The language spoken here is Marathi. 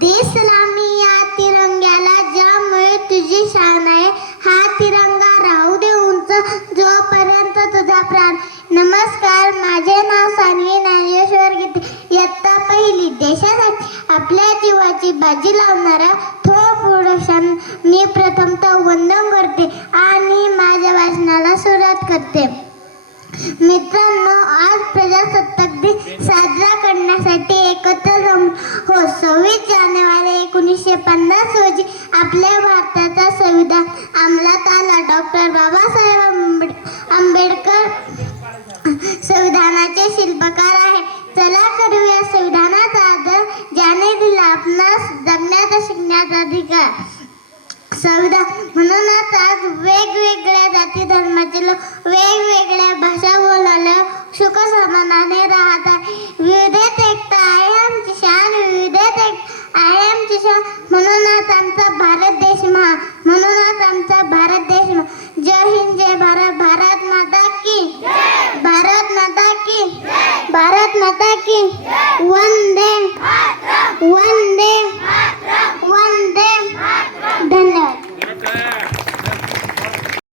दे मी या तिरंग्याला ज्यामुळे तुझी शान आहे हा तिरंगा राहू दे उंच जोपर्यंत तुझा प्राण. नमस्कार माझे नाव सानवी ज्ञानेश्वर गीते इयत्ता पहिली देशासाठी आपल्या जीवाची बाजी लावणाऱ्या थो पुरुषांना मी प्रथमतः वंदन करते आणि माझ्या वाचनाला सुरुवात करते. मित्रांनो आज प्रजासत्ताक दिन सव्वीस जानेवारी एकोणीसशे पन्नास रोजी आपल्या भारताचा संविधान अंमलात आला. डॉक्टर बाबासाहेब आंबेड आंबेडकर संविधानाचे शिल्पकार आहे चला करूया संविधानाचा आदर. ज्याने दिला आपणास जगण्याचा शिकण्याचा अधिकार. संविधान म्हणूनच आज वेगवेगळ्या जाती धर्माचे लोक वेगवेगळ्या भाषा बोलायला सुख समाधानाने राहत आहे. एक आहे म्हणूनच आमचा भारत देश महा म्हणूनच आमचा भारत देश महा जय हिंद जय भारत भारत माता की. भारत माता की. भारत माता की. वंदे